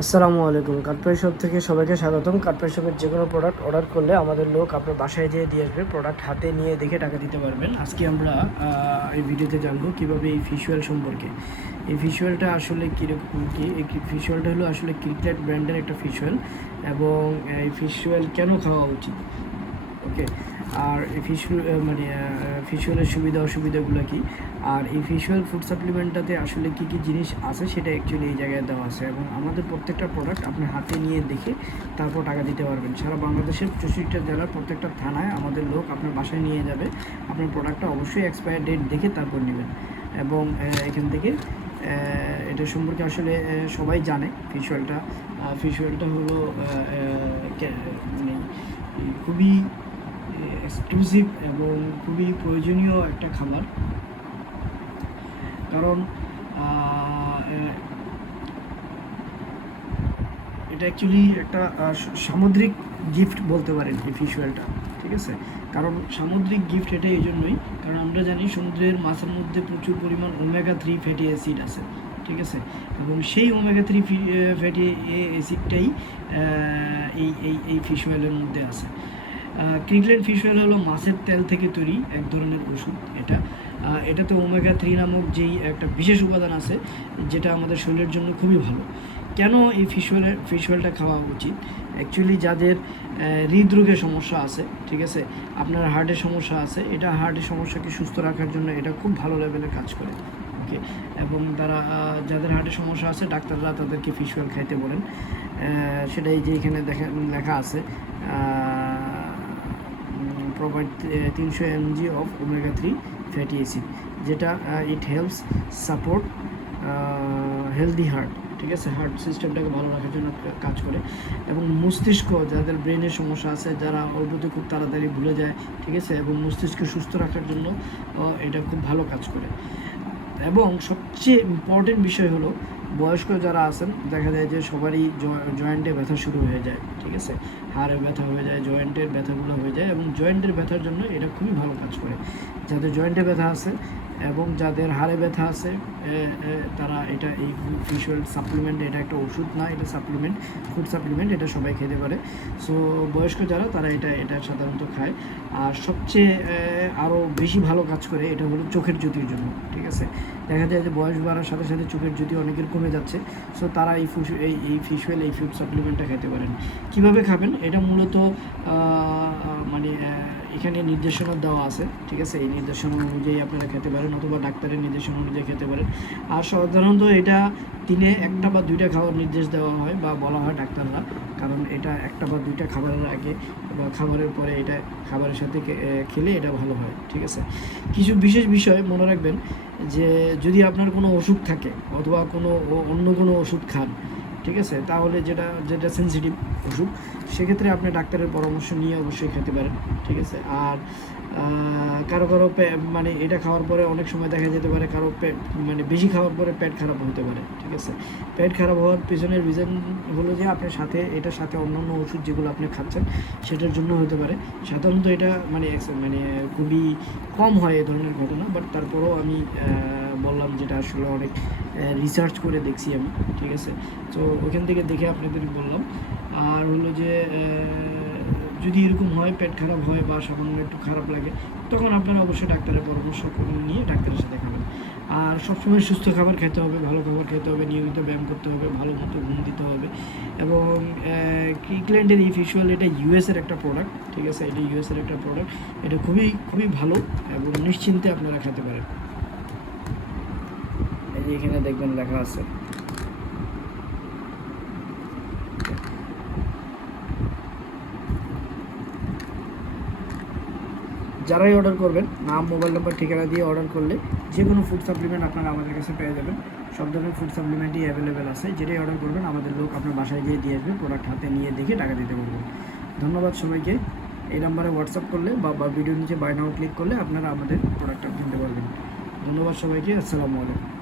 আসসালামু আলাইকুম। কাঠপাই শপ থেকে সবাইকে স্বাগতম। কাঠপাই শপের যে কোনো প্রোডাক্ট অর্ডার করলে আমাদের লোক আপনার বাসায় যেয়ে দিয়ে আসবে, প্রোডাক্ট হাতে নিয়ে দেখে টাকা দিতে পারবেন। আজকে আমরা এই ভিডিওতে জানবো কীভাবে এই ফিশওয়েল সম্পর্কে। এই ফিশওয়েলটা আসলে কীরকম কী, এই ফিশওয়েলটা হলো আসলে ক্রিকলেট ব্র্যান্ডের একটা ফিশওয়েল, এবং এই ফিশওয়েল কেন খাওয়া উচিত, ওকে। আর এই ফিশওয়েলের সুবিধা অসুবিধাগুলো কী, আর এই ফিশওয়েল ফুড সাপ্লিমেন্টটাতে আসলে কী কী জিনিস আছে সেটা অ্যাকচুয়ালি এই জায়গায় দেওয়া আছে, এবং আমাদের প্রত্যেকটা প্রোডাক্ট আপনি হাতে নিয়ে দেখে তারপর টাকা দিতে পারবেন। সারা বাংলাদেশের 64টা জেলার প্রত্যেকটা থানায় আমাদের লোক আপনার বাসায় নিয়ে যাবে। আপনার প্রোডাক্টটা অবশ্যই এক্সপায়ার ডেট দেখে তারপর নেবেন, এবং এখান থেকে এটা সম্পর্কে আসলে সবাই জানে। ফিশওয়েলটা হলো মানে খুবই এক্সক্লুসিভ এবং খুবই প্রয়োজনীয় একটা খাবার, কারণ এটা অ্যাকচুয়ালি একটা সামুদ্রিক গিফট বলতে পারেন এই ফিশওয়েলটা, ঠিক আছে। কারণ সামুদ্রিক গিফট এটা এই জন্যই কারণ আমরা জানি সমুদ্রের মাছের মধ্যে প্রচুর পরিমাণ ওমেগা-3 ফ্যাটি অ্যাসিড আছে, ঠিক আছে, এবং সেই ওমেগা-3 ফ্যাটি অ্যাসিডটাই এই এই এই ফিশওয়েলের মধ্যে আছে। ক্রিকলেট ফিশওয়েল হলো মাছের তেল থেকে তৈরি এক ধরনের ওষুধ। এটাতে ওমেগা-3 নামক যেই একটা বিশেষ উপাদান আছে যেটা আমাদের শরীরের জন্য খুবই ভালো। কেন এই ফিশওয়েলটা খাওয়া উচিত? অ্যাকচুয়ালি যাদের হৃদরোগের সমস্যা আছে, ঠিক আছে, আপনার হার্টের সমস্যা আছে, এটা হার্টের সমস্যাকে সুস্থ রাখার জন্য এটা খুব ভালো লেভেলের কাজ করে, ওকে। এবং যাদের হার্টের সমস্যা আছে ডাক্তাররা তাদেরকে ফিশওয়েল খাইতে বলেন। সেটাই যে এখানে লেখা আছে, provide 300 mg of omega-3 fatty acid, যেটা it helps support healthy heart, ঠিক আছে, হার্ট সিস্টেমটাকে ভালো রাখার জন্য কাজ করে। এবং মস্তিষ্ক, যাদের ব্রেনের সমস্যা আছে, যারা অল্পতে খুব তাড়াতাড়ি ভুলে যায়, ঠিক আছে, এবং মস্তিষ্ক সুস্থ রাখার জন্য এটা খুব ভালো কাজ করে। এবং সবচেয়ে ইম্পর্টেন্ট বিষয় হলো বয়স্ক যারা আছেন, দেখা যায় যে সবারই জয়েন্টে ব্যথা শুরু হয়ে যায়, ঠিক আছে, হাড়ে ব্যথা হয়ে যায়, জয়েন্টের ব্যথাগুলো হয়ে যায়, এবং জয়েন্টের ব্যথার জন্য এটা খুবই ভালো কাজ করে। যাদের জয়েন্টে ব্যথা আছে এবং যাদের হাড়ে ব্যথা আছে তারা এটা এই ফিশওয়েল সাপ্লিমেন্ট, এটা একটা ওষুধ না, এটা সাপ্লিমেন্ট, ফুড সাপ্লিমেন্ট, এটা সবাই খেতে পারে। সো বয়স্ক যারা তারা এটা সাধারণত খায়। আর সবচেয়ে আরও বেশি ভালো কাজ করে এটা হলো চোখের জ্যোতির জন্য, ঠিক আছে। দেখা যায় যে বয়স বাড়ার সাথে সাথে চোখের জ্যোতি অনেকের কমে যাচ্ছে, সো তারা এই ফিশওয়েল এই ফুড সাপ্লিমেন্টটা খেতে পারেন। কীভাবে খাবেন এটা মূলত এখানে নির্দেশনা দেওয়া আছে, ঠিক আছে, এই নির্দেশনা অনুযায়ী আপনারা খেতে পারেন, অথবা ডাক্তারের নির্দেশনা অনুযায়ী খেতে পারেন। আর সাধারণত এটা দিনে 1টা বা 2টা খাওয়ার নির্দেশ দেওয়া হয় বা বলা হয় ডাক্তাররা, কারণ এটা 1টা বা 2টা খাবারের আগে বা খাবারের পরে এটা খাবারের সাথে খেলে এটা ভালো হয়, ঠিক আছে। কিছু বিশেষ বিষয় মনে রাখবেন যে যদি আপনার কোনো অসুখ থাকে অথবা অন্য কোনো ওষুধ খান, ঠিক আছে, তাহলে যেটা সেনসিটিভ ওষুধ, সেক্ষেত্রে আপনি ডাক্তারের পরামর্শ নিয়ে অবশ্যই খেতে পারেন, ঠিক আছে। আর কারো এটা খাওয়ার পরে অনেক সময় দেখা যেতে পারে কারো বেশি খাওয়ার পরে পেট খারাপ হতে পারে, ঠিক আছে। পেট খারাপ হওয়ার পিছনের রিজন হলো যে আপনার এটার সাথে অন্যান্য ওষুধ যেগুলো আপনি খাচ্ছেন সেটার জন্য হতে পারে। সাধারণত এটা খুবই কম হয় এ ধরনের ঘটনা, বাট তারপরেও আমি বললাম যেটা আসলে অনেক রিসার্চ করে দেখছি আমি, ঠিক আছে। তো ওখান থেকে দেখে আপনাদের বললাম। আর হলো যে যদি এরকম হয়, পেট খারাপ হয় বা সামান্য একটু খারাপ লাগে, তখন আপনারা অবশ্যই ডাক্তারের পরামর্শ নিয়ে ডাক্তারের সাথে খাবেন। আর সবসময় সুস্থ খাবার খেতে হবে, ভালো খাবার খেতে হবে, নিয়মিত ব্যায়াম করতে হবে, ভালো মতো ঘুম দিতে হবে। এবং ক্রিকল্যান্ডের এই ফিশওয়েল এটা ইউএসের একটা প্রোডাক্ট, ঠিক আছে, এটা ইউএসের একটা প্রোডাক্ট, এটা খুবই খুবই ভালো এবং নিশ্চিন্তে আপনারা খেতে পারেন। এই যে এখানে দেখবেন লেখা আছে। যারাই অর্ডার করবেন নাম, মোবাইল নাম্বার, ঠিকানা দিয়ে অর্ডার করলে যে কোনো ফুড সাপ্লিমেন্ট আপনারা আমাদের কাছে পেয়ে যাবেন। সব ধরনের ফুড সাপ্লিমেন্টই অ্যাভেলেবেল আছে। যেটাই অর্ডার করবেন আমাদের লোক আপনার বাসায় গিয়ে দিয়ে আসবে, প্রোডাক্ট হাতে নিয়ে দেখে টাকা দিতে পারবেন। ধন্যবাদ সবাইকে। এই নাম্বারে হোয়াটসঅ্যাপ করলে বা ভিডিওর নিচে বাই নাও ক্লিক করলে আপনারা আমাদের প্রোডাক্টটা কিনতে পারবেন। ধন্যবাদ সবাইকে। আসসালামু আলাইকুম।